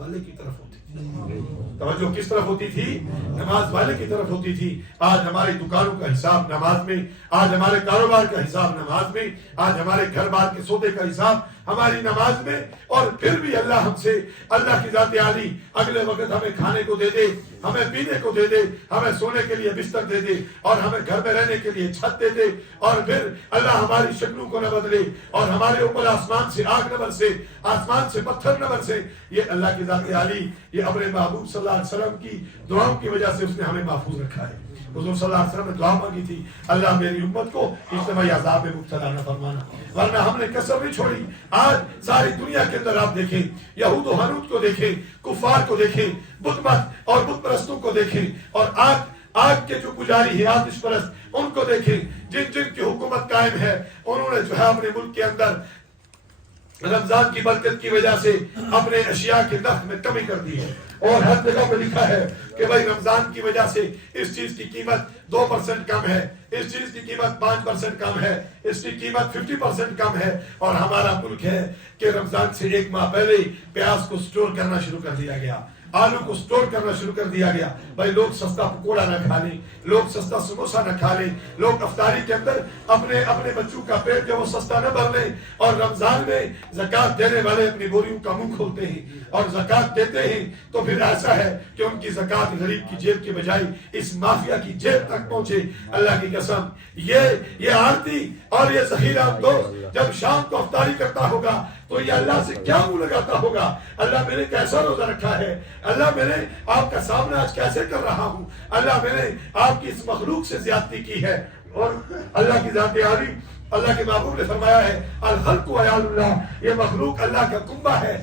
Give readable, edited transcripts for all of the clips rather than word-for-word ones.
والے کی طرف ہوتی تھی. توجہ کس طرف ہوتی تھی؟ نماز والے کی طرف ہوتی تھی. آج ہماری دکانوں کا حساب نماز میں، آج ہمارے کاروبار کا حساب نماز میں، آج ہمارے گھر بار کے سودے کا حساب ہماری نماز میں. اور پھر بھی اللہ ہم سے، اللہ کی ذات عالی اگلے وقت ہمیں کھانے کو دے دے، ہمیں پینے کو دے دے، ہمیں سونے کے لیے بستر دے دے، اور ہمیں گھر میں رہنے کے لیے چھت دے دے، اور پھر اللہ ہماری شکلوں کو نہ بدلے، اور ہمارے اوپر آسمان سے آگ نہ برسے، آسمان سے پتھر نہ برسے. یہ اللہ کی ذات عالی، یہ اپنے محبوب صلی اللہ علیہ وسلم کی دعاؤں کی وجہ سے اس نے ہمیں محفوظ رکھا ہے. حضور صلی اللہ علیہ وسلم نے دعا مانگی تھی، اللہ میری امت کو اجتماعی عذاب میں مبتلا نہ فرمانا، ورنہ ہم نے کسر نہیں چھوڑی. آج ساری دنیا کے اندر آپ دیکھیں، یہود و حنود کو دیکھیں، کفار کو دیکھیں، بت مت اور بت پرستوں کو دیکھیں، اور آگ کے جو پجاری ہیں، آتش پرست، ان کو دیکھیں. جن کی حکومت قائم ہے، انہوں نے جو ہے اپنے ملک کے اندر رمضان کی برکت کی وجہ سے اپنے اشیاء کے نرخ میں کمی کر دی ہے، اور ہر جگہ پہ لکھا ہے کہ بھائی رمضان کی وجہ سے اس چیز کی قیمت 2% کم ہے، اس چیز کی قیمت 5% کم ہے، اس کی قیمت 50% کم ہے. اور ہمارا ملک ہے کہ رمضان سے 1 ماہ پہلے پیاز کو سٹور کرنا شروع کر دیا گیا، آلو کو سٹور کرنا شروع کر دیا گیا. بھائی لوگ سستا پکوڑا نہ کھا لیں، لوگ سستا سموسا نہ کھا لیں، لوگ افطاری کے اندر اپنے بچوں کا پیٹ جو وہ سستا نہ بھر لیں. اور رمضان میں زکوٰۃ دینے والے اپنی بوریوں کا منہ کھولتے ہیں اور زکوٰۃ دیتے ہیں، تو پھر ایسا ہے کہ ان کی زکوٰۃ غریب کی جیب کے بجائے اس مافیا کی جیب تک پہنچے. اللہ کی قسم، یہ آرتی اور یہ ذخیرہ دوست جب شام کو افطاری کرتا ہوگا تو یہ اللہ سے کیا منہ لگاتا ہوگا، اللہ میں نے کیسا روزہ رکھا ہے، اللہ میں نے آپ کا سامنا آج کیسے کر رہا ہوں، اللہ میں نے آپ کی اس مخلوق سے زیادتی کی ہے. اور اللہ کی ذات عالی، اللہ کے محبوب نے فرمایا ہے الخلق عیال اللہ، یہ مخلوق اللہ کا کنبہ ہے،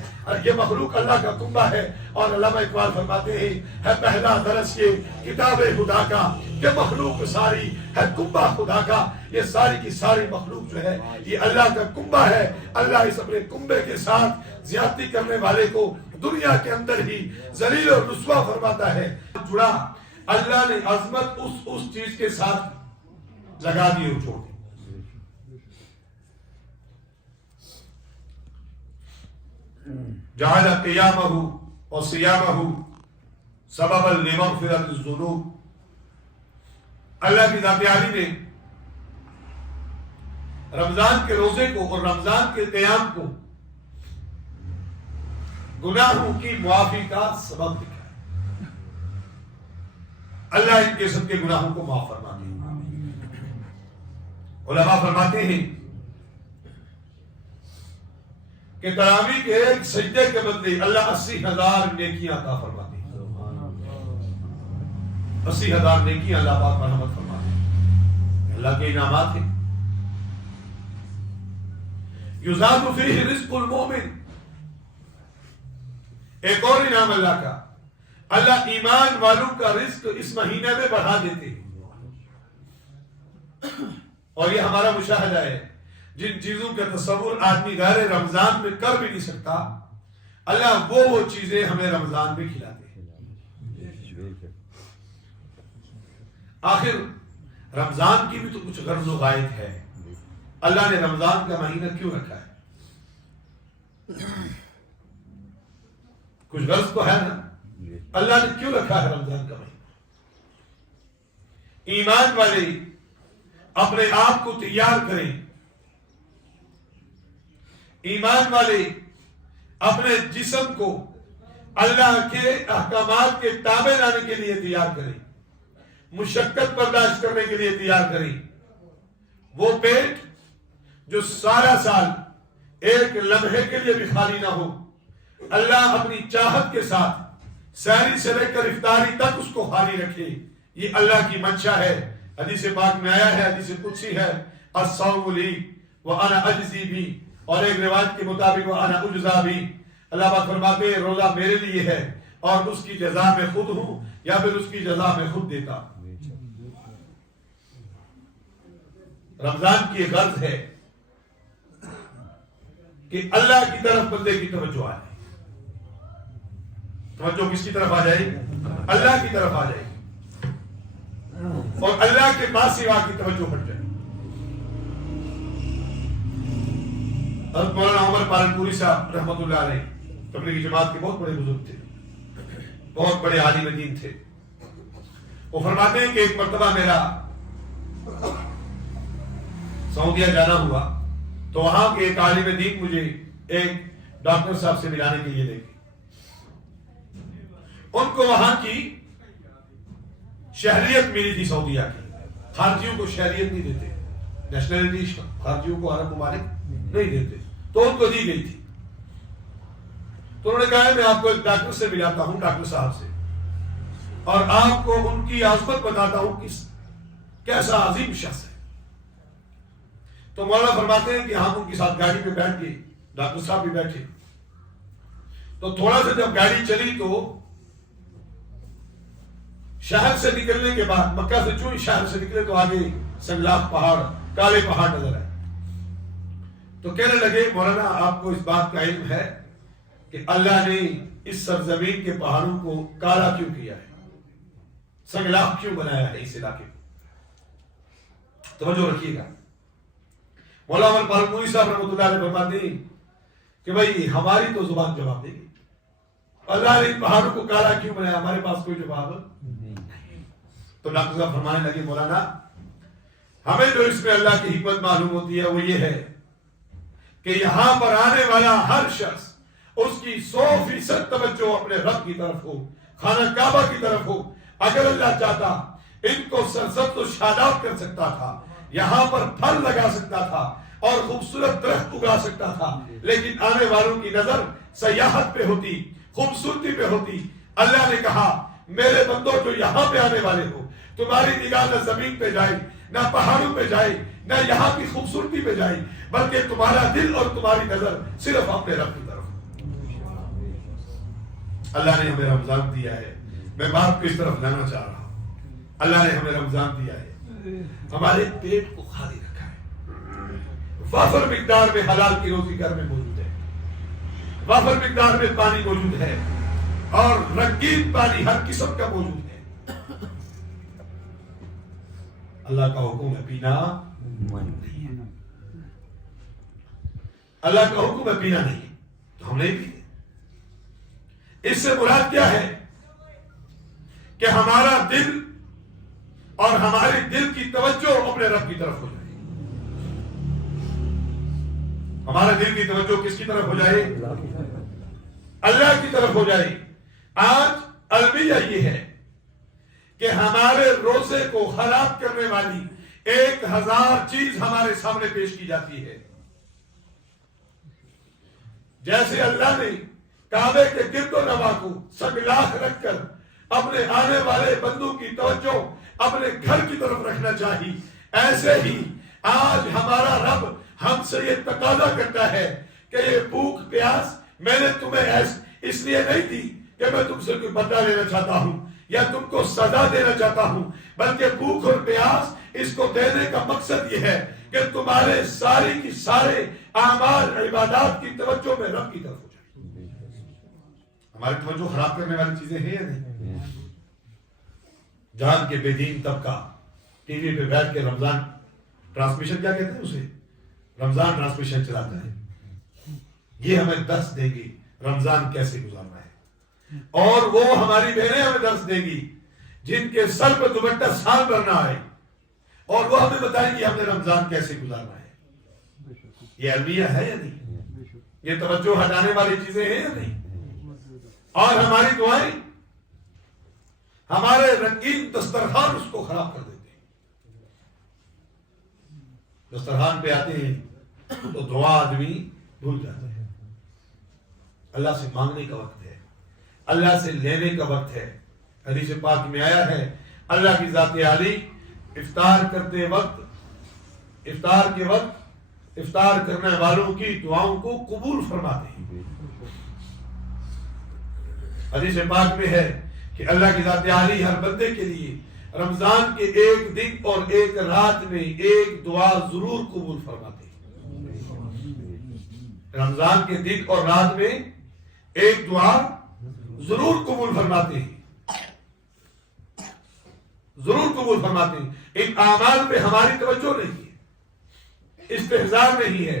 یہ مخلوق اللہ کا کنبہ ہے. اور علامہ اقبال فرماتے ہیں ہے پہلا درس یہ کتاب خدا کا کہ مخلوق ساری ہے کنبہ خدا کا. یہ ساری کی ساری مخلوق جو ہے یہ اللہ کا کنبہ ہے. اللہ اس اپنے کنبے کے ساتھ زیادتی کرنے والے کو دنیا کے اندر ہی ذلیل اور رسوا فرماتا ہے. جڑا اللہ نے عظمت اس چیز کے ساتھ لگا دی اور چھوڑ دی. جعل قیامہ اور صیامہ سببا لمغفرۃ الذنوب. اللہ کی ذات عالی نے رمضان کے روزے کو اور رمضان کے قیام کو گناہوں کی معافی کا سبب لکھا ہے. اللہ ان کے سب کے گناہوں کو معاف فرماتے ہیں. علماء فرماتے ہیں کہ تراویح کے ایک سجدے کے بدلے اللہ 80,000 نیکیاں عطا فرماتے ہیں. 80,000 نیکیاں اللہ پاک مرحمت فرماتے ہیں. اللہ کے انعامات ہیں. یزاد فیہ رزق المومن، ایک اور انعام اللہ کا، اللہ ایمان والوں کا رزق اس مہینے میں بڑھا دیتے ہیں. اور یہ ہمارا مشاہدہ ہے، جن چیزوں کا تصور آدمی غیر رمضان میں کر بھی نہیں سکتا، اللہ وہ چیزیں ہمیں رمضان میں کھلاتے ہیں. آخر رمضان کی بھی تو کچھ غرض و غایت ہے. اللہ نے رمضان کا مہینہ کیوں رکھا ہے؟ کچھ غرض تو ہے نا. اللہ نے کیوں رکھا ہے رمضان کا مہینہ؟ ایمان والے اپنے آپ کو تیار کریں، ایمان والے اپنے جسم کو اللہ کے احکامات کے تابع لانے کے لیے تیار کریں، مشقت برداشت کرنے کے لیے تیار کریں. وہ پیٹ جو سارا سال ایک لمحے کے لیے بھی خالی نہ ہو، اللہ اپنی چاہت کے ساتھ سحری سے لے کر افطاری تک اس کو خالی رکھے. یہ اللہ کی منشا ہے. حدیث پاک میں آیا ہے، حدیث قدسی ہے، الصوم لی وانا اجزی بھی، اور ایک روایت کے مطابق وانا اجزا بھی. اللہ پاک فرماتے ہیں روزہ میرے لیے ہے اور اس کی جزا میں خود ہوں، یا پھر اس کی جزا میں خود دیتا ہوں. رمضان کی غرض ہے کہ اللہ کی طرف بندے کی توجہ آئے. توجہ کس کی طرف آ جائے؟ اللہ کی طرف آ جائے، اور اللہ کے پاس سوا کی توجہ ہٹ جائے. حضرت مولانا عمر پالنپوری صاحب رحمۃ اللہ علیہ تبلیغی جماعت کے بہت بڑے بزرگ تھے، بہت بڑے عالم دین تھے. وہ فرماتے ہیں کہ ایک مرتبہ میرا سعودیہ جانا ہوا تو وہاں کے ایک عالم دین مجھے ایک ڈاکٹر صاحب سے ملانے کے لیے لے گئے. ان کو وہاں کی شہریت ملی تھی سعودیہ کی. خارجیوں کو شہریت نہیں دیتے، نیشنلٹی خارجیوں کو عرب ممالک نہیں دیتے، تو ان کو دی گئی تھی. تو انہوں نے کہا میں آپ کو ایک ڈاکٹر سے ملاتا ہوں، ڈاکٹر صاحب سے، اور آپ کو ان کی عظمت بتاتا ہوں کہ کیسا عظیم شخص ہے. تو مولانا فرماتے ہیں کہ ہم ان کے ساتھ گاڑی پہ بیٹھ گئے، ڈاکٹر صاحب بھی بیٹھے. تو تھوڑا سا جب گاڑی چلی تو شہر سے نکلنے کے بعد، مکہ سے چوں ہی شہر سے نکلے تو آگے سنگلاخ پہاڑ، کالے پہاڑ نظر آئے. تو کہنے لگے مولانا آپ کو اس بات کا علم ہے کہ اللہ نے اس سرزمین کے پہاڑوں کو کالا کیوں کیا ہے، سنگلاخ کیوں بنایا ہے اس علاقے کو؟ توجہ رکھیے گا. مولانا پالپوری صاحب رحمۃ اللہ علیہ فرماتے ہیں کہ بھائی ہماری تو زبان جواب دے گی، اللہ نے ان پہاڑوں کو کالا کیوں بنایا، ہمارے پاس کوئی جواب نہیں. تو ڈاکٹر صاحب فرمانے لگے مولانا ہمیں جو اس میں اللہ کی حکمت معلوم ہوتی ہے وہ یہ ہے کہ یہاں پر آنے والا ہر شخص اس کی 100% توجہ اپنے رب کی طرف ہو، خانہ کعبہ کی طرف ہو. اگر اللہ چاہتا ان کو سرسبز و شاداب کر سکتا تھا، یہاں پر پھل لگا سکتا تھا اور خوبصورت درخت اگا سکتا تھا، لیکن آنے والوں کی نظر سیاحت پہ ہوتی، خوبصورتی پہ ہوتی. اللہ نے کہا میرے بندوں جو یہاں پہ آنے والے ہو، تمہاری نگاہ نہ زمین پہ جائے، نہ پہاڑوں پہ جائے، نہ یہاں کی خوبصورتی پہ جائے، بلکہ تمہارا دل اور تمہاری نظر صرف اپنے رب کی طرف. اللہ نے ہمیں رمضان دیا ہے، میں بات کو اس طرف لانا چاہ رہا ہوں. اللہ نے ہمیں رمضان دیا ہے، ہمارے پیٹ کو خالی رکھا ہے. وافر مقدار میں حلال کی روزی گھر میں موجود ہے، وافر مقدار میں پانی موجود ہے، اور رنگین پانی ہر قسم کا موجود ہے. اللہ کا حکم ہے پینا نہیں ہے، اللہ کا حکم ہے پینا نہیں ہے، تو ہم نہیں پیتے. اس سے مراد کیا ہے کہ ہمارا دل اور ہمارے دل کی توجہ اپنے رب کی طرف ہو جائے. ہمارا دل کی توجہ کس کی طرف ہو جائے؟ اللہ کی طرف ہو جائے. آج المیہ یہ ہے کہ ہمارے روزے کو خراب کرنے والی 1000 چیز ہمارے سامنے پیش کی جاتی ہے. جیسے اللہ نے کعبے کے گرد و نواح کو سنگلاخ رکھ کر اپنے آنے والے بندوں کی توجہ اپنے گھر کی طرف رکھنا چاہیے، ایسے ہی آج ہمارا رب ہم سے یہ تقاضا کرتا ہے کہ یہ بھوک پیاس میں نے تمہیں اس لیے نہیں دی کہ میں تم سے کوئی بدلہ لینا چاہتا ہوں یا تم کو سزا دینا چاہتا ہوں، بلکہ بھوک اور پیاس اس کو دینے کا مقصد یہ ہے کہ تمہارے ساری کی سارے اعمال عبادات کی توجہ میں رب کی طرف ہو جائے. ہماری توجہ خراب کرنے والی چیزیں ہیں یا نہیں؟ جان کے بے دین طبقہ ٹی وی پہ بیٹھ کے رمضان ٹرانسمیشن، کیا کہتے ہیں اسے، رمضان ٹرانسمیشن چلاتا ہے. یہ ہمیں درس دے گی رمضان کیسے گزارنا ہے، اور وہ ہماری بہنیں ہمیں درس دے گی جن کے سر پہ دوپٹہ سال بھر نہ آئے، اور وہ ہمیں بتائیں گی ہم نے رمضان کیسے گزارنا ہے. یہ المیہ ہے یا نہیں؟ یہ توجہ ہٹانے والی چیزیں ہیں یا نہیں؟ اور ہماری دعائیں، ہمارے رنگین دسترخوان اس کو خراب کر دیتے ہیں. دسترخوان پہ آتے ہیں تو دعا آدمی بھول جاتا ہے. اللہ سے مانگنے کا وقت ہے، اللہ سے لینے کا وقت ہے. حدیث پاک میں آیا ہے اللہ کی ذات عالی افطار کرتے وقت، افطار کے وقت افطار کرنے والوں کی دعاؤں کو قبول فرماتے ہیں. حدیث پاک میں ہے کہ اللہ کی ذات عالی ہر بندے کے لیے رمضان کے ایک دن اور ایک رات میں ایک دعا ضرور قبول فرماتے ہیں. رمضان کے دن اور رات میں ایک دعا ضرور قبول فرماتے ہیں، ضرور قبول فرماتے ہیں. ان اعمال پہ ہماری توجہ نہیں ہے، استحضار نہیں ہے.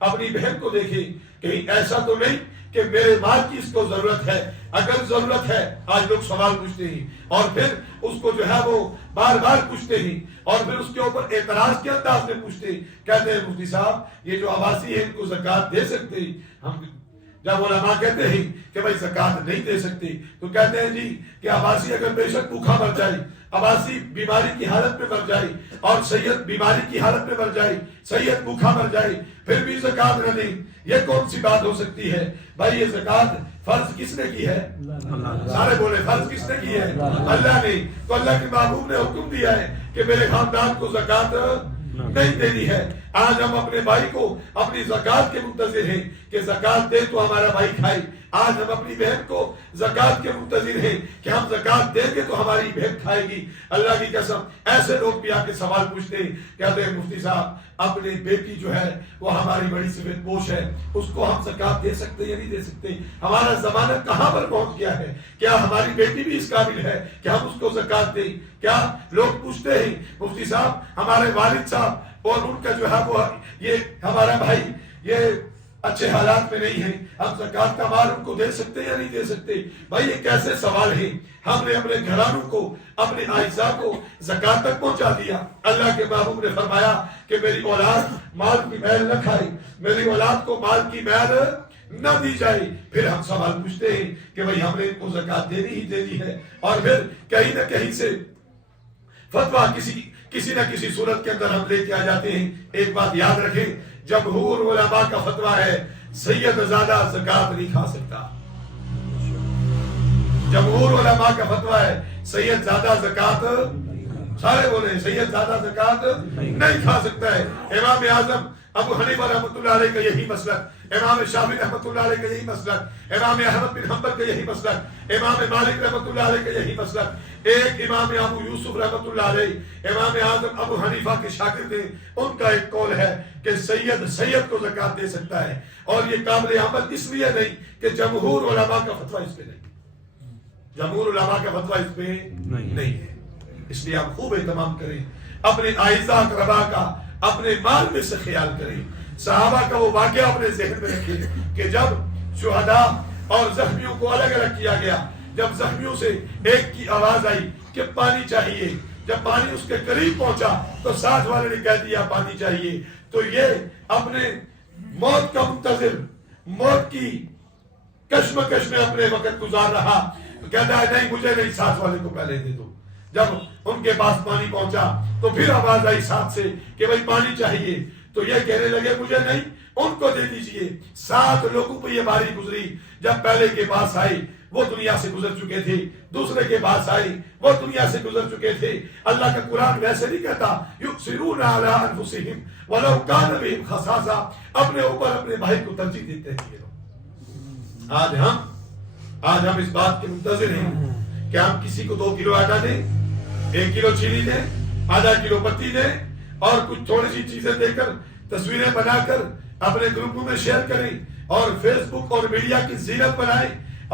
اپنی بہن کو دیکھے کہیں ایسا تو نہیں کہ میرے مال کی اس کو ضرورت ہے. اگر ضرورت ہے آج لوگ سوال پوچھتے ہیں اور پھر اس کو جو ہے وہ بار بار پوچھتے ہیں اور پھر اس کے اوپر اعتراض کے انداز میں پوچھتے ہیں. کہتے ہیں مفتی صاحب یہ جو آباسی ہے ان کو زکوٰۃ دے سکتے ہیں؟ ہم جب علماء کہتے ہیں کہ بھائی زکوٰۃ نہیں دے سکتے تو کہتے ہیں جی کہ آباسی اگر بے شک بھوکا مر جائے, آباسی بیماری کی حالت میں مر جائے اور سید بیماری کی حالت میں مر جائے, سید بھوکا مر جائے, پھر بھی زکوٰۃ نہ دیں, یہ کون سی بات ہو سکتی ہے؟ بھائی یہ زکوٰۃ فرض کس نے کی ہے؟ سارے بولے فرض کس نے کی ہے؟ اللہ نے. تو اللہ کے محبوب نے حکم دیا ہے کہ میرے خاندان کو زکوٰۃ نہیں دینی ہے. آج ہم اپنے بھائی کو اپنی زکوٰۃ کے منتظر ہیں کہ زکوٰۃ دے تو ہمارا بھائی کھائے. آج ہم اپنی بہن کو زکوٰۃ کے منتظر ہیں کہ ہم زکوٰۃ دیں گے تو ہماری بہن کھائے گی. اللہ کی قسم ایسے لوگ بھی آ کے سوال پوچھتے ہیں, کہتے ہیں مفتی صاحب اپنی بیٹی جو ہے وہ ہماری بڑی سفید پوش ہے, اس کو ہم زکوٰۃ دے سکتے یا نہیں دے سکتے؟ ہمارا زمانہ کہاں پر پہنچ گیا ہے؟ کیا ہماری بیٹی بھی اس قابل ہے کہ ہم اس کو زکوٰۃ دیں؟ کیا لوگ پوچھتے ہیں مفتی صاحب ہمارے والد صاحب اور ان کا جو ہے وہ یہ ہمارا بھائی یہ اچھے حالات میں نہیں ہے, ہم زکوٰۃ کا مال ان کو دے سکتے یا نہیں دے سکتے؟ بھائی یہ کیسے سوال ہے؟ ہم نے اپنے گھرانوں کو اپنے اعزاء کو زکوٰۃ تک پہنچا دیا. اللہ کے محبوب نے فرمایا کہ میری اولاد مال کی میل نہ کھائے, میری اولاد کو مال کی میل نہ دی جائے. پھر ہم سوال پوچھتے ہیں کہ بھائی ہم نے ان کو زکوٰۃ دینی ہی دینی ہے, اور پھر کہیں نہ کہیں سے فتویٰ کسی نہ کسی صورت کے اندر ہم لے کے آ جاتے ہیں. ایک بات یاد رکھیں, جمہور علماء کا فتویٰ ہے سید زیادہ زکوٰۃ نہیں کھا سکتا. جمہور علماء کا فتویٰ ہے سید زیادہ زکوٰۃ, سارے بولے سید زیادہ زکوٰۃ نہیں کھا سکتا ہے. امام اعظم ابو حنیفہ رحمۃ اللہ علیہ کا یہی مسلک, امام شافعی رحمۃ اللہ علیہ کا یہی مسلک, امام احمد بن حنبل کا یہی مسلک, امام مالک رحمۃ اللہ علیہ کا یہی مسلک, ایک امام ابو یوسف رحمۃ اللہ علیہ امام اعظم ابو حنیفہ کے شاگرد ہیں, ان کا ایک قول ہے کہ سید کو زکوٰۃ دے سکتا ہے. اور یہ قابل عمل اس لیے نہیں کہ جمہور علماء کا فتویٰ اس پہ نہیں, جمہور علماء کا فتویٰ اس پہ نہیں ہے. اس لیے آپ خوب اہتمام کریں, اپنے اعزاء اقرباء کا اپنے مال میں سے خیال کریں. صحابہ کا وہ واقعہ اپنے ذہن میں رکھیں کہ جب شہداء اور زخمیوں کو الگ الگ کیا گیا, جب زخمیوں سے ایک کی آواز آئی کہ پانی چاہیے, جب پانی اس کے قریب پہنچا تو ساتھ والے نے کہہ دیا پانی چاہیے, تو یہ اپنے موت کا منتظر, موت کی کشمکش میں اپنے وقت گزار رہا, کہتا ہے نہیں مجھے نہیں, ساتھ والے کو پہلے دے دو. جب ان کے پاس پانی پہنچا تو پھر آواز آئی ساتھ سے کہ بھائی پانی چاہیے, تو یہ کہنے لگے مجھے نہیں, ان کو دے دیجئے. 7 لوگوں پہ یہ باری گزری. جب پہلے کے پاس آئی وہ دنیا سے گزر چکے تھے, دوسرے کے پاس آئی وہ دنیا سے گزر چکے تھے. اللہ کا قرآن ویسے نہیں کہتا یؤثرون علی انفسہم ولو کان بہم خصاصہ, اپنے اوپر اپنے بھائی کو ترجیح دیتے ہیں. آج ہم اس بات کے منتظر ہیں کہ ہم کسی کو 2 کلو آٹا دیں, 1 کلو چینی دیں, آدھا کلو پتی دیں, اور کچھ تھوڑی سی چیزیں دے کر تصویریں بنا کر اپنے گروپوں میں شیئر کریں اور فیس بک اور میڈیا کی زینت بنائیں.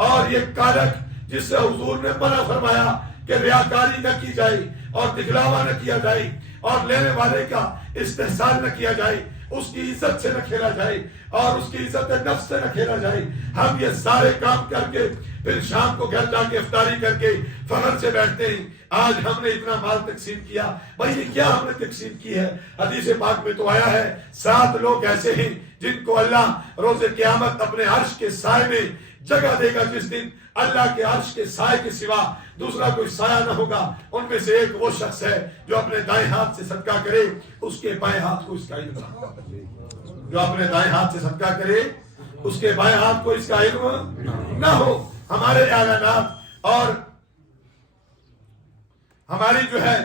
اور یہ کالک جس سے حضور نے منع فرمایا کہ ریاکاری نہ کی جائے اور دکھلاوا نہ کیا جائے اور لینے والے کا استحسان نہ کیا جائے, اس کی عزت سے نہ کھیلا جائے اور اس کی عزت نفس سے نہ کھیلا جائے. ہم یہ سارے کام کر کے پھر شام کو گھر جا کے افطاری کر کے فخر سے بیٹھتے ہیں آج ہم نے اتنا مال تقسیم کیا. بھائی یہ کیا ہم نے تقسیم کی ہے؟ حدیث پاک میں تو آیا ہے 7 لوگ ایسے ہیں جن کو اللہ روز قیامت اپنے عرش کے سائے میں جگہ دے گا, جس دن اللہ کے عرش کے سائے کے سوا دوسرا کوئی سایہ نہ ہوگا. ان میں سے ایک وہ شخص ہے جو اپنے دائیں ہاتھ سے صدقہ کرے اس کے بائیں ہاتھ کو اس کا علم نہ ہو, جو اپنے دائیں ہاتھ سے صدقہ کرے اس کے بائیں ہاتھ کو اس کا علم نہ ہو. ہمارے اعلانات اور ہماری جو ہے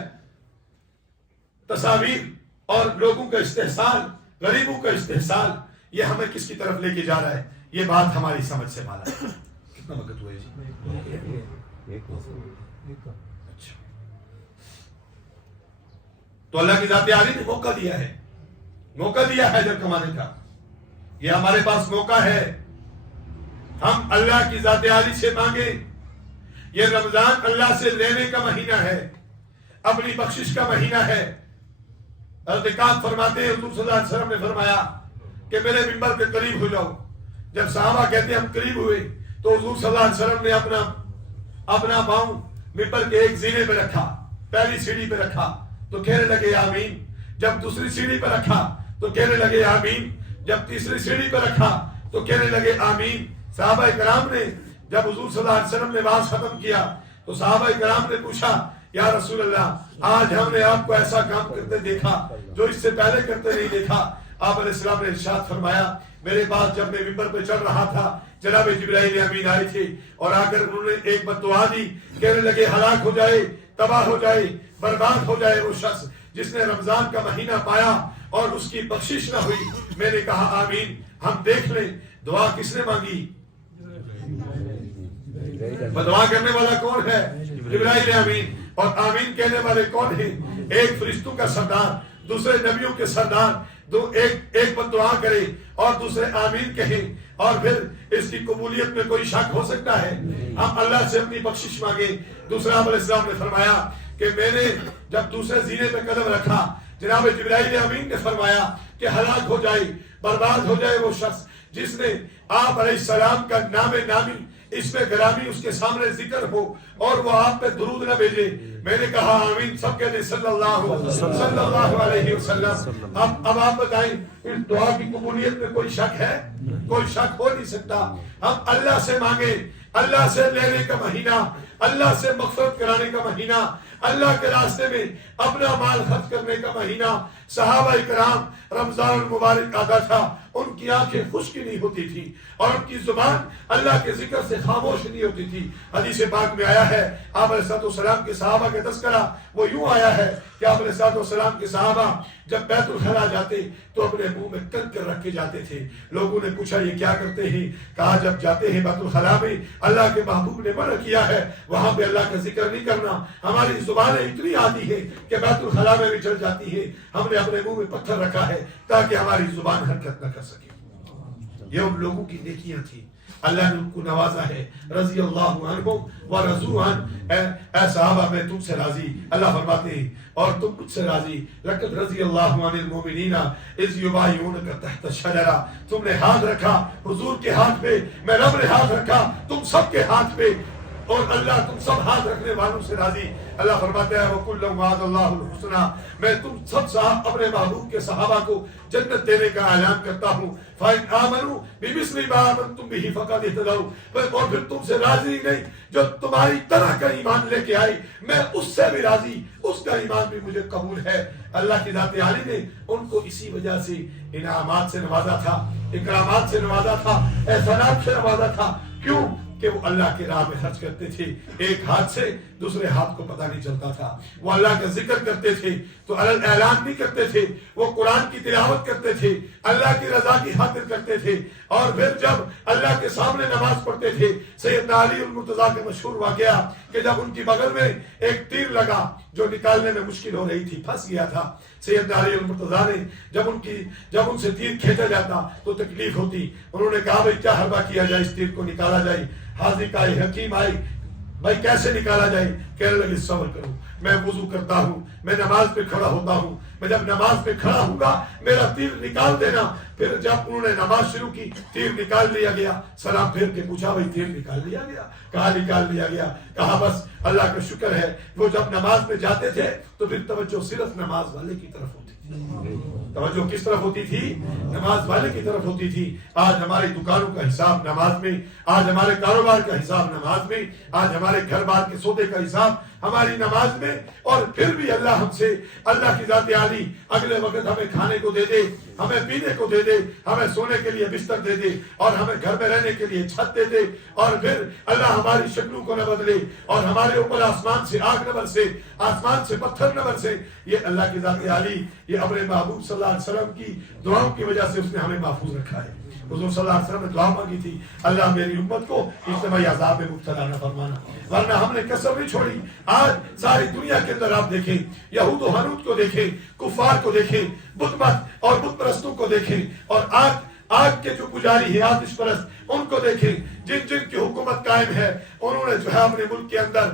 تصاویر اور لوگوں کا استحصال, غریبوں کا استحصال, یہ ہمیں کس کی طرف لے کے جا رہا ہے؟ یہ بات ہماری سمجھ سے بالا ہے. کتنا وقت ہوا ہے جی؟ اچھا, تو اللہ کی ذات عالی نے موقع دیا ہے, موقع دیا ہے جب کمانے کا. یہ ہمارے پاس موقع ہے, ہم اللہ کی ذات عالی سے مانگیں. یہ رمضان اللہ سے لینے کا مہینہ ہے, اپنی بخشش کا مہینہ ہے. حضرت کعب فرماتے ہیں حضور صلی اللہ علیہ وسلم نے فرمایا کہ میرے ممبر کے قریب ہو جاؤ. جب صحابہ کہتے ہیں ہم قریب ہوئے تو حضور صلی اللہ علیہ وسلم نے اپنا پاؤں ممبر کے ایک زینے پہ رکھا, پہلی سیڑھی پہ رکھا تو کہنے لگے آمین. جب دوسری سیڑھی پہ رکھا تو کہنے لگے آمین. جب تیسری سیڑھی پہ رکھا تو کہنے لگے آمین. صحابہ کرام نے جب حضور صلی اللہ علیہ وسلم نے واز ختم کیا تو صحابہ کرام نے پوچھا یا رسول اللہ آج ہم نے آپ کو ایسا کام کرتے دیکھا جو اس سے پہلے کرتے نہیں دیکھا. آپ علیہ السلام نے ارشاد فرمایا میرے پاس جب میں ممبر پہ چڑھ رہا تھا جناب جبرائیل امین آئے تھے اور آ کر انہوں نے ایک بد دعا دی. کہنے لگے ہلاک ہو جائے, تباہ ہو جائے, برباد ہو جائے وہ شخص جس نے رمضان کا مہینہ پایا اور اس کی بخشش نہ ہوئی. میں نے کہا آمین. ہم دیکھ لیں دعا کس نے مانگی؟ دعا کرنے والا کون ہے؟ جبرائیل امین. اور آمین کہنے والے کون ہیں؟ ایک فرشتوں کا سردار, دوسرے نبیوں کے سردار. ایک بد دعا کرے اور دوسرے آمین کہیں اور پھر اس کی قبولیت میں کوئی شک ہو سکتا ہے؟ ہم اللہ سے اپنی بخشش مانگے. دوسرا علیہ السلام نے فرمایا کہ میں نے جب دوسرے زینے پہ قدم رکھا جناب جبرائیل امین نے فرمایا کہ ہلاک ہو جائے, برباد ہو جائے وہ شخص جس نے آپ علیہ السلام کا نام نامی اس میں گرامی اس کے سامنے ذکر ہو اور وہ آپ پہ درود نہ بھیجے. میں نے کہا آمین. سب کہتے ہیں صلی اللہ علیہ وسلم. اب آپ بتائیں اس دعا کی قبولیت میں کوئی شک ہے؟ کوئی شک ہو نہیں سکتا. ہم اللہ سے مانگے, اللہ سے لینے کا مہینہ, اللہ سے مغفرت کرانے کا مہینہ, اللہ کے راستے میں اپنا مال خرچ کرنے کا مہینہ. صحابہ کرام رمضان المبارک آتا تھا ان کی آنکھیں خشک نہیں ہوتی تھی اور ان کی زبان اللہ کے ذکر سے خاموش نہیں ہوتی تھی. حدیث پاک میں آیا ہے آپ علیہ السلام کے صحابہ کے تذکرہ وہ یوں آیا ہے کہ آپ علیہ السلام کے صحابہ جب بیت الخلا جاتے تو اپنے منہ میں کنکر رکھ کے جاتے تھے. لوگوں نے پوچھا یہ کیا کرتے ہیں؟ کہا جب جاتے ہیں بیت الخلا میں اللہ کے محبوب نے منع کیا ہے وہاں پہ اللہ کا ذکر نہیں کرنا. ہماری زبانیں اتنی آتی ہیں کہ بیت الخلا میں بھی چل جاتی ہیں. ہم نے اپنے منہ میں پتھر رکھا ہے تاکہ ہماری زبان حرکت نہ کر سکے. یہ ان لوگوں کی نیکیاں تھیں. اللہ نے ان کو نوازا ہے. رضی اللہ عنہم و رضوا عنہ. اے صحابہ میں تم سے راضی, اللہ فرماتے ہیں, اور تم مجھ سے راضی. لقد رضی اللہ عن المؤمنین اذ یبایعونک تحت الشجرہ. تم نے ہاتھ رکھا حضور کے ہاتھ پہ, میں رب نے ہاتھ رکھا تم سب کے ہاتھ پہ, اور اللہ تم سب ہاتھ رکھنے والوں سے راضی. اللہ فرماتا ہے وَكُلًّا وَعَدَ اللَّهُ الْحُسْنَى. میں تم سب صاحب اپنے محبوب کے صحابہ کو جنت دینے کا اعلان کرتا ہوں. فَإِنْ آمَنُوا بِمِثْلِ مَا آمَنْتُمْ بِهِ فَقَدِ اهْتَدَوْا. اور پھر تم سے راضی نہیں جو تمہاری طرح کا ایمان لے کے آئی, میں اس سے بھی راضی, اس کا ایمان بھی مجھے قبول ہے. اللہ کی ذات عالی نے ان کو اسی وجہ سے انعامات سے نوازا تھا, اکرامات سے نوازا تھا, احسانات سے نوازا تھا. کیوں کہ وہ اللہ کے راہ میں خرچ کرتے تھے. ایک ہاتھ سے دوسرے ہاتھ کو پتہ نہیں چلتا تھا. وہ اللہ کا ذکر کرتے تھے تو اعلان نہیں کرتے تھے, وہ قرآن کی تلاوت کرتے تھے, اللہ کی رضا کی خاطر کرتے تھے. اور پھر جب اللہ کے سامنے نماز پڑھتے تھے, سیدنا علی المرتضیٰ کے مشہور واقعہ کہ جب ان کی بغل میں ایک تیر لگا جو نکالنے میں مشکل ہو رہی تھی, پھنس گیا تھا. سیدنا علی المرتضیٰ نے جب ان سے تیر کھینچا جاتا تو تکلیف ہوتی. انہوں نے کہا بھائی کیا حربہ کیا جائے, اس تیر کو نکالا جائے. حاضر آئے, حکیم آئی, بھائی کیسے نکالا جائے؟ کہنے لگے صبر کرو, میں وضو کرتا ہوں, میں نماز پہ کھڑا ہوتا ہوں, میں جب نماز پہ کھڑا ہوں گا میرا تیر نکال دینا. پھر جب انہوں نے نماز شروع کی تیر نکال لیا گیا. سلام پھیر کے پوچھا بھائی تیر نکال لیا گیا؟ کہا نکال لیا گیا. کہا بس اللہ کا شکر ہے. وہ جب نماز میں جاتے تھے تو پھر توجہ صرف نماز والے کی طرف ہوتی تھی. توجہ کس طرف ہوتی تھی؟ نماز والے کی طرف ہوتی تھی. آج ہماری دکانوں کا حساب نماز میں, آج ہمارے کاروبار کا حساب نماز میں, آج ہمارے گھر بار کے سودے کا حساب ہماری نماز میں. اور پھر بھی اللہ ہم سے, اللہ کی ذات عالی اگلے وقت ہمیں کھانے کو دے دے, ہمیں پینے کو دے دے, ہمیں سونے کے لیے بستر دے دے, اور ہمیں گھر میں رہنے کے لیے چھت دے دے, اور پھر اللہ ہماری شکلوں کو نہ بدلے, اور ہمارے اوپر آسمان سے آگ نہ برسے, آسمان سے پتھر نہ برسے. یہ اللہ کی ذات عالی, یہ اپنے محبوب صلی اللہ علیہ وسلم کی دعاؤں کی وجہ سے اس نے ہمیں محفوظ رکھا ہے. حضور صلی اللہ علیہ وسلم نے دعا مانگی تھی, اللہ میری امت کو اجتماعی عذاب میں مبتلا نہ فرمانا, ورنہ ہم نے کسر نہیں چھوڑی. آج ساری دنیا کے اندر آپ دیکھیں, یہود و حنود کو دیکھیں, کفار کو دیکھیں, بت مت اور بت پرستوں کو دیکھیں, اور آگ کے جو پجاری ہیں, آتش پرست, ان کو دیکھیں. جن کی حکومت قائم ہے انہوں نے جو ہے اپنے ملک کے اندر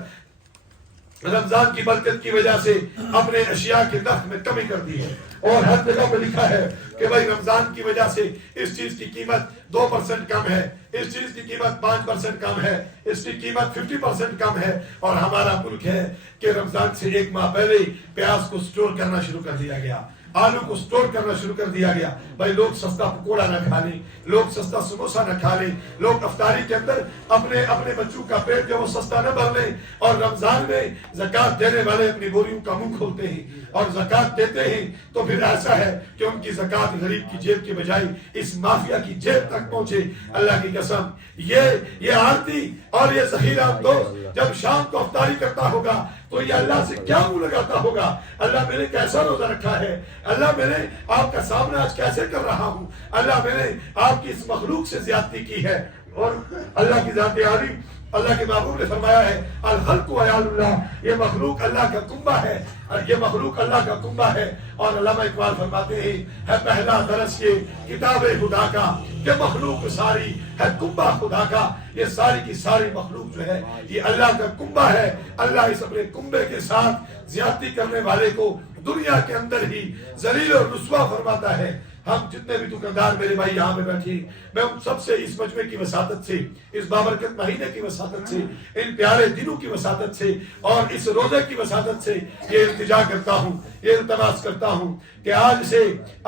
رمضان کی برکت کی وجہ سے اپنے اشیاء کے نرخ میں کمی کر دی ہے، اور ہر جگہ پہ لکھا ہے کہ بھائی رمضان کی وجہ سے اس چیز کی قیمت 2% کم ہے، اس چیز کی قیمت 5% کم ہے، اس کی قیمت 50% کم ہے۔ اور ہمارا ملک ہے کہ رمضان سے 1 ماہ پہلے پیاز کو سٹور کرنا شروع کر دیا گیا، آلو کو سٹور کرنا شروع کر دیا گیا۔ بھائی لوگ سستا پکوڑا نہ کھا لیں، لوگ سستا سموسا نہ کھا لیں، لوگ افطاری کے اندر اپنے بچوں کا پیٹ جو وہ سستا نہ بھر لیں، اور رمضان میں زکوٰۃ دینے والے اپنی بوریوں کا منہ کھولتے ہیں اور زکوٰۃ دیتے ہیں، تو پھر ایسا ہے کہ ان کی زکوٰۃ غریب کی جیب کے بجائے اس مافیا کی جیب تک پہنچے۔ اللہ کی قسم، یہ آرتی اور یہ ذخیرہ دوست جب شام کو افطاری کرتا ہوگا تو یہ اللہ سے کیا منہ لگاتا ہوگا، اللہ میں نے کیسا روزہ رکھا ہے، اللہ میں نے آپ کا سامنا آج کیسے کر رہا ہوں، اللہ میں نے آپ کی اس مخلوق سے زیادتی کی ہے۔ اور اللہ کی ذات عالی، اللہ کے محبوب نے فرمایا ہے الخلق عیال اللہ، یہ مخلوق اللہ کا کنبہ ہے، یہ مخلوق اللہ کا کنبہ ہے۔ اور علامہ اقبال فرماتے ہیں ہے پہلا درس یہ کتاب خدا کا کہ مخلوق ساری ہے کنبہ خدا کا، یہ ساری کی ساری مخلوق جو ہے یہ اللہ کا کنبہ ہے۔ اللہ اس اپنے کنبے کے ساتھ زیادتی کرنے والے کو دنیا کے اندر ہی ذلیل اور رسوا فرماتا ہے۔ ہم جتنے بھی دکاندار میرے بھائی یہاں میں بیٹھے، میں ان سب سے اس مجمع کی وساطت سے، اس بابرکت مہینے کی وساطت سے، ان پیارے دنوں کی وساطت سے اور اس روزے کی وساطت سے یہ التجا کرتا ہوں، یہ التماس کرتا ہوں کہ آج سے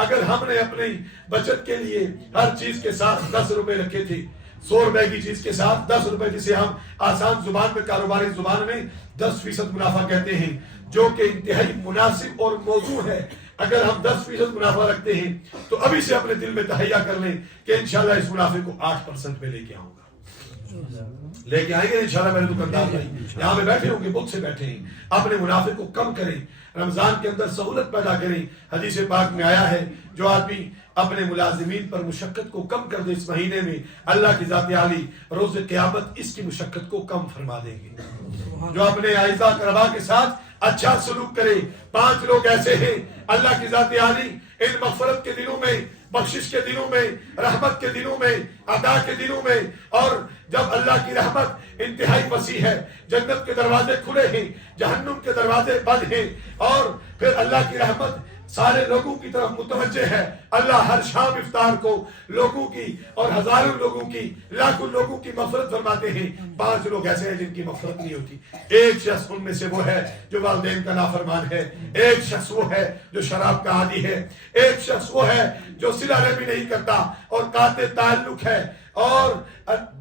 اگر ہم نے اپنی بچت کے لیے ہر چیز کے ساتھ 10 روپے رکھے تھے، 100 روپے کی چیز کے ساتھ 10 روپے، جسے ہم آسان زبان میں کاروباری زبان میں 10% منافع کہتے ہیں، جو کہ انتہائی مناسب اور موزوں ہے۔ اگر ہم 10% منافع رکھتے ہیں تو ابھی سے اپنے دل میں تہیہ کر لیں کہ انشاءاللہ اس منافع کو 8% پہ لے کے آؤں گا، لے کے آئیں گے انشاءاللہ۔ میرے دکاندار بھائی یہاں میں بیٹھے ہوں گے، بہت سے بیٹھے ہیں، اپنے منافع کو کم کریں، رمضان کے اندر سہولت پیدا کریں۔ حدیث پاک میں آیا ہے جو آدمی اپنے ملازمین پر مشقت کو کم کر دے اس مہینے میں، اللہ کی ذات عالی روز قیامت اس کی مشقت کو کم فرما دیں گے۔ جو اپنے اعزاء اقربا کے ساتھ اچھا سلوک کرے، 5 لوگ ایسے ہیں اللہ کی ذات عالی ان مغفرت کے دنوں میں، بخشش کے دنوں میں، رحمت کے دنوں میں، عطا کے دنوں میں، اور جب اللہ کی رحمت انتہائی وسیع ہے، جنت کے دروازے کھلے ہیں، جہنم کے دروازے بند ہیں، اور پھر اللہ کی رحمت سارے لوگوں کی طرف متوجہ ہے۔ اللہ ہر شام افطار کو لوگوں کی اور ہزاروں لوگوں کی، لاکھوں لوگوں کی مغفرت فرماتے ہیں۔ 5 لوگ ایسے ہیں جن کی مغفرت نہیں ہوتی۔ ایک شخص ان میں سے وہ ہے جو والدین کا نافرمان ہے، ایک شخص وہ ہے جو شراب کا عادی ہے، ایک شخص وہ ہے جو صلہ رحمی نہیں کرتا اور قاطع تعلق ہے، اور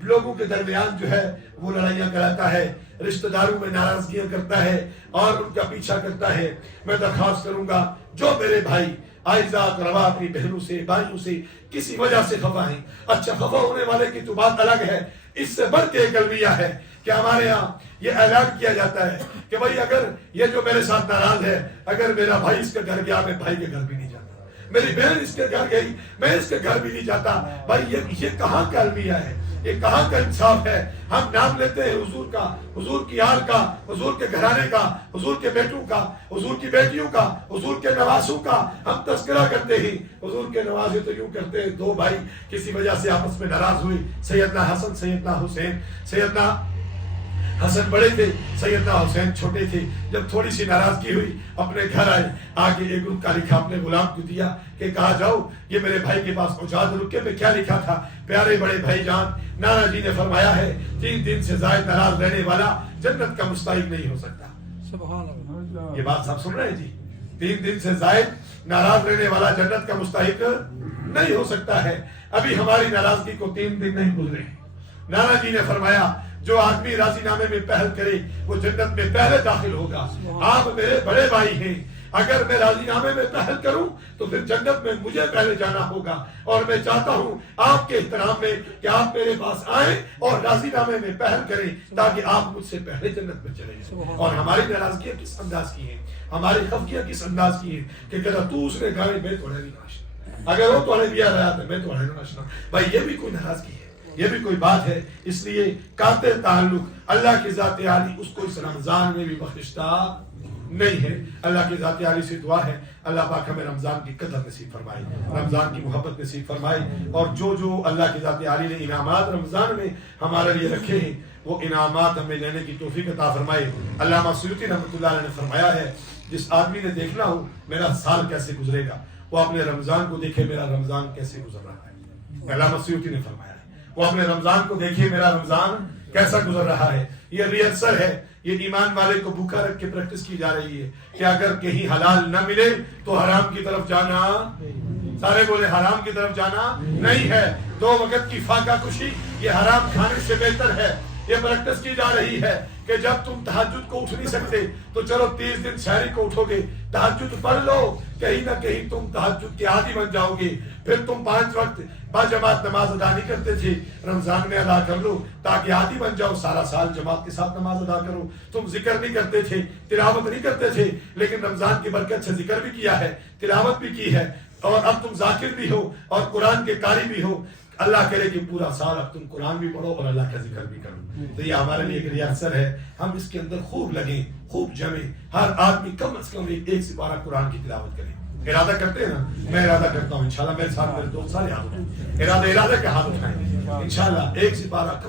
لوگوں کے درمیان جو ہے وہ لڑائیاں کراتا ہے، رشتہ داروں میں ناراضگیاں کرتا ہے اور ان کا پیچھا کرتا ہے۔ میں درخواست کروں گا جو میرے بھائی اعزاء اقربا اپنی بہنوں سے، بھائیوں سے کسی وجہ سے خفا ہیں، اچھا خفا ہونے والے کی تو بات الگ ہے، اس سے بڑھ کے ایک المیہ ہے کہ ہمارے ہاں یہ اعلان کیا جاتا ہے کہ بھائی اگر یہ جو میرے ساتھ ناراض ہے، اگر میرا بھائی اس کے گھر گیا میں بھائی کے گھر بھی نہیں جاتا، میری بہن اس کے گھر گئی میں اس کے گھر بھی نہیں جاتا۔ بھائی یہ کہاں کا المیہ ہے، یہ کہاں کا انصاف ہے؟ ہم نام لیتے ہیں حضور کا، حضور کی آل کا، حضور کے گھرانے کا، حضور کے بیٹوں کا، حضور کی بیٹیوں کا، حضور کے نواسوں کا ہم تذکرہ کرتے ہیں۔ حضور کے نوازے تو یوں کرتے ہیں، 2 بھائی کسی وجہ سے آپس میں ناراض ہوئے، سیدنا حسن سیدنا حسین، سیدنا حسن بڑے تھے، سیدنا حسین چھوٹے تھے۔ جب تھوڑی سی ناراضگی ہوئی اپنے گھر آئے، آگے ایک ان کا لکھا اپنے غلام کو دیا کہ کہا جاؤ یہ میرے بھائی کے پاس پہنچا دو۔ رکے میں کیا لکھا تھا؟ پیارے بڑے بھائی جان، نانا جی نے فرمایا ہے 3 دن سے زائد ناراض رہنے والا جنت کا مستحق نہیں ہو سکتا۔ سبحان اللہ، یہ بات سب سن رہے ہیں جی؟ 3 دن سے زائد ناراض رہنے والا جنت کا مستحق نہیں ہو سکتا ہے۔ ابھی ہماری ناراضگی کو 3 دن نہیں گزرے، نانا جی نے فرمایا جو آدمی راضی نامے میں پہل کرے وہ جنت میں پہلے داخل ہوگا۔ آپ میرے بڑے بھائی ہیں، اگر میں راضی نامے میں پہل کروں تو پھر جنت میں مجھے پہلے جانا ہوگا، اور میں چاہتا ہوں آپ کے احترام میں کہ آپ میرے پاس آئیں اور راضی نامے میں پہل کریں تاکہ آپ مجھ سے پہلے جنت میں چلے جائیں۔ اور ہماری ناراضگیاں کس انداز کی ہیں، ہماری خفگیاں کس انداز کی ہیں کہ کہتا تو اس نے گاڑی میں توڑے نہیں ناشنا، اگر وہ توڑے دیا رہا تھا میں توڑے ناشنا۔ بھائی یہ بھی کوئی ناراضگی ہے، یہ بھی کوئی بات ہے۔ اس لیے قاطع تعلق اللہ کی ذات عالی اس کو اس رمضان میں بھی بخشتا نہیں ہے۔ اللہ کی ذات عالی سے دعا ہے اللہ پاک ہمیں رمضان کی قدر نصیب فرمائے، رمضان کی محبت نصیب فرمائے، اور جو جو اللہ کی ذات عالی نے انعامات رمضان میں ہمارے لیے رکھے ہیں وہ انعامات ہمیں لینے کی توفیق عطا فرمائے. علامہ سیوطی رحمۃ اللہ علیہ نے فرمایا ہے جس آدمی نے دیکھنا ہو میرا سال کیسے گزرے گا وہ اپنے رمضان کو دیکھے میرا رمضان کیسے گزر رہا ہے. علامہ سیوطی نے فرمایا ہے وہ اپنے رمضان کو دیکھے میرا رمضان کیسا گزر رہا ہے. یہ ریہرسل ہے, یہ ایمان والے کو بھوکا رکھ کے پریکٹس کی جا رہی ہے کہ اگر کہیں حلال نہ ملے تو حرام کی طرف جانا, سارے بولے حرام کی طرف جانا نہیں ہے. 2 وقت کی فاقہ کشی یہ حرام کھانے سے بہتر ہے. یہ پریکٹس کی جا رہی ہے کہ جب تم تہجد کو اٹھ نہیں سکتے تو چلو 30 دن سحری کو اٹھو گے, تہجد پڑھ لو, کہیں نہ کہیں تم تہجد کے عادی بن جاؤ گے. پھر تم 5 وقت باجماعت نماز ادا نہیں کرتے تھے, رمضان میں ادا کر لو تاکہ عادی بن جاؤ, سارا سال جماعت کے ساتھ نماز ادا کرو. تم ذکر نہیں کرتے تھے, تلاوت نہیں کرتے تھے, لیکن رمضان کی برکت سے ذکر بھی کیا ہے, تلاوت بھی کی ہے, اور اب تم ذاکر بھی ہو اور قرآن کے قاری بھی ہو. اللہ کرے کہ پورا سال اب تم قرآن بھی پڑھو اور اللہ کا ذکر بھی کرو. تو یہ ہمارے لیے ایک ریاست ہے, ہم اس کے اندر خوب لگیں, خوب جمیں. ہر آدمی کم از کم 1 سپارہ قرآن کی تلاوت کرے. ارادہ کرتے ہیں نا, میں ارادہ کرتا ہوں انشاءاللہ, میرے ساتھ میرے دوست سارے ہاتھ اٹھائیں, ارادہ کے ہاتھ اٹھائیں انشاءاللہ 1 سپارہ